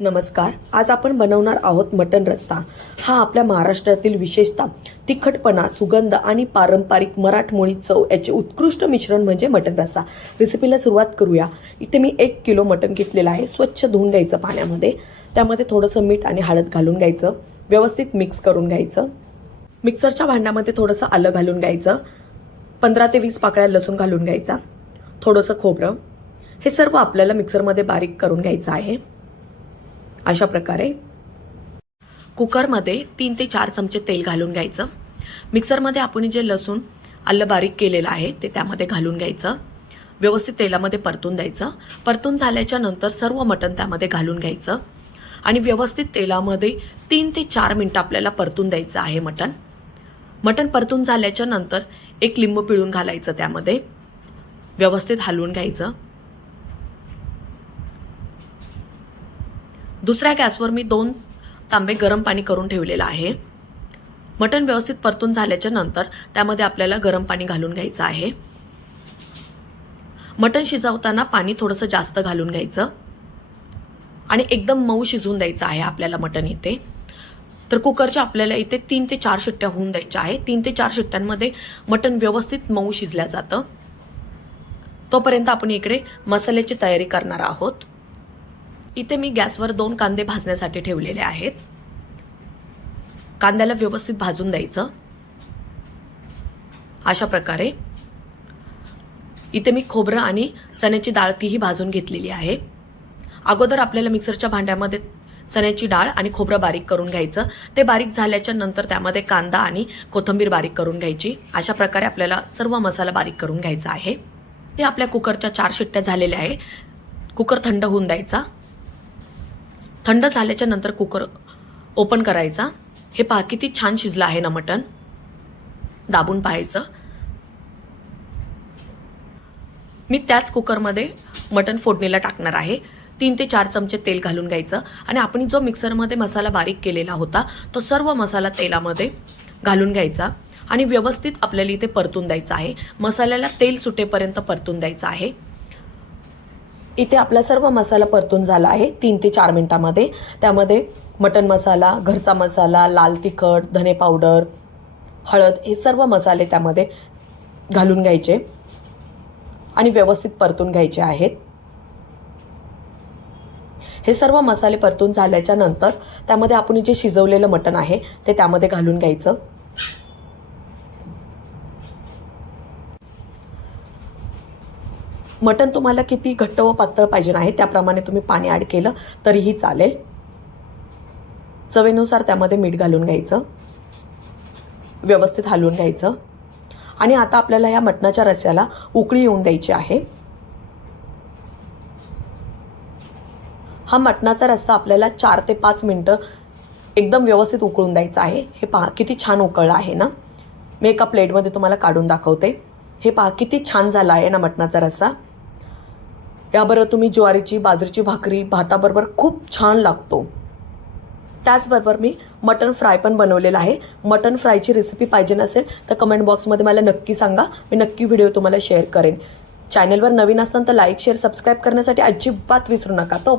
नमस्कार. आज आपण बनवणार आहोत मटण रस्सा. हा आपल्या महाराष्ट्रातील विशेषतः तिखटपणा, सुगंध आणि पारंपरिक मराठमोळी चव याचे उत्कृष्ट मिश्रण म्हणजे मटण रस्सा. रेसिपीला सुरुवात करूया. इथे मी 1 किलो मटण घेतलेलं आहे. स्वच्छ धुवून घ्यायचं पाण्यामध्ये. त्यामध्ये थोडंसं मीठ आणि हळद घालून घ्यायचं. व्यवस्थित मिक्स करून घ्यायचं. मिक्सरच्या भांड्यामध्ये थोडंसं आलं घालून घ्यायचं. 15 ते 20 पाकळ्या लसूण घालून घ्यायचा. थोडंसं खोबरं. हे सर्व आपल्याला मिक्सरमध्ये बारीक करून घ्यायचं आहे. अशा प्रकारे कुकरमध्ये 3 ते 4 चमचे तेल घालून घ्यायचं. मिक्सरमध्ये आपण जे लसूण आलं बारीक केलेलं आहे ते त्यामध्ये घालून घ्यायचं. व्यवस्थित तेलामध्ये परतून द्यायचं. परतून झाल्याच्या नंतर सर्व मटण त्यामध्ये घालून घ्यायचं आणि व्यवस्थित तेलामध्ये 3 ते 4 मिनिटं आपल्याला परतून द्यायचं आहे मटण परतून झाल्याच्या नंतर 1 लिंबू पिळून घालायचं त्यामध्ये. व्यवस्थित हलवून घ्यायचं. दुसऱ्या गॅसवर मी 2 तांबे गरम पाणी करून ठेवलेलं आहे. मटण व्यवस्थित परतून झाल्याच्या नंतर त्यामध्ये आपल्याला गरम पाणी घालून घ्यायचं आहे. मटण शिजवताना पाणी थोडंसं जास्त घालून घ्यायचं आणि एकदम मऊ शिजवून द्यायचं आहे आपल्याला मटण इथे. तर कुकरच्या आपल्याला इथे 3 ते 4 शिट्ट्या होऊन द्यायच्या आहे. 3 ते 4 शिट्ट्यांमध्ये मटण व्यवस्थित मऊ शिजल्या जातं. तोपर्यंत आपण इकडे मसाल्याची तयारी करणार आहोत. इथे मी गॅसवर 2 कांदे भाजण्यासाठी ठेवलेले आहेत. कांद्याला व्यवस्थित भाजून द्यायचं. अशा प्रकारे इथे मी खोबरं आणि चण्याची डाळ तीही भाजून घेतलेली आहे. अगोदर आपल्याला मिक्सरच्या भांड्यामध्ये चण्याची डाळ आणि खोबरं बारीक करून घ्यायचं. ते बारीक झाल्याच्या नंतर त्यामध्ये कांदा आणि कोथिंबीर बारीक करून घ्यायची. अशा प्रकारे आपल्याला सर्व मसाला बारीक करून घ्यायचा आहे. ते आपल्या कुकरच्या 4 शिट्ट्या झालेल्या आहे. कुकर थंड होऊन द्यायचा. थंड झाल्याच्या नंतर कुकर ओपन करायचा. हे पहा किती छान शिजलं आहे ना मटण. दाबून पाहायचं. मी त्याच कुकरमध्ये मटण फोडणीला टाकणार आहे. 3 ते 4 चमचे तेल घालून घ्यायचं आणि आपण जो मिक्सरमध्ये मसाला बारीक केलेला होता तो सर्व मसाला तेलामध्ये घालून घ्यायचा आणि व्यवस्थित आपल्याला इथे परतून द्यायचा आहे. मसाल्याला तेल सुटेपर्यंत परतून द्यायचं आहे. इथे आपला सर्व मसाला परतून झाला आहे 3 ते 4 मिनिटांमध्ये. त्यामध्ये मटण मसाला, घरचा मसाला, लाल तिखट, धने पावडर, हळद हे सर्व मसाले त्यामध्ये घालून घ्यायचे आणि व्यवस्थित परतून घ्यायचे आहेत. हे सर्व मसाले परतून झाल्याच्या नंतर त्यामध्ये आपण जे शिजवलेलं मटण आहे ते त्यामध्ये घालून घ्यायचं. मटण तुम्हाला किती घट्ट व पातळ पाहिजे आहे त्याप्रमाणे तुम्ही पाणी ॲड केलं तरीही चालेल. चवीनुसार त्यामध्ये मीठ घालून घ्यायचं. व्यवस्थित हलवून घ्यायचं आणि आता आपल्याला या मटणाच्या रस्स्याला उकळी येऊन द्यायची आहे. हा मटणाचा रस्सा आपल्याला 4 ते 5 मिनिटं एकदम व्यवस्थित उकळून द्यायचा आहे. हे पहा किती छान उकळलं आहे ना. मी एका प्लेटमध्ये तुम्हाला काढून दाखवते. हे पहा किती छान झाला आहे ना मटणाचा रस्सा. याबरोबर तुम्ही ज्वारीची, बाजरीची भाकरी भाताबरोबर खूप छान लागतो. त्याचबरोबर मी मटण फ्राय पण बनवलेला आहे. मटण फ्रायची रेसिपी पाहिजे नसेल तर कमेंट बॉक्समध्ये मला नक्की सांगा. मी नक्की व्हिडिओ तुम्हाला शेअर करेन. चॅनलवर नवीन असताना तर लाईक, शेअर, सबस्क्राईब करण्यासाठी अजिबात विसरू नका. तो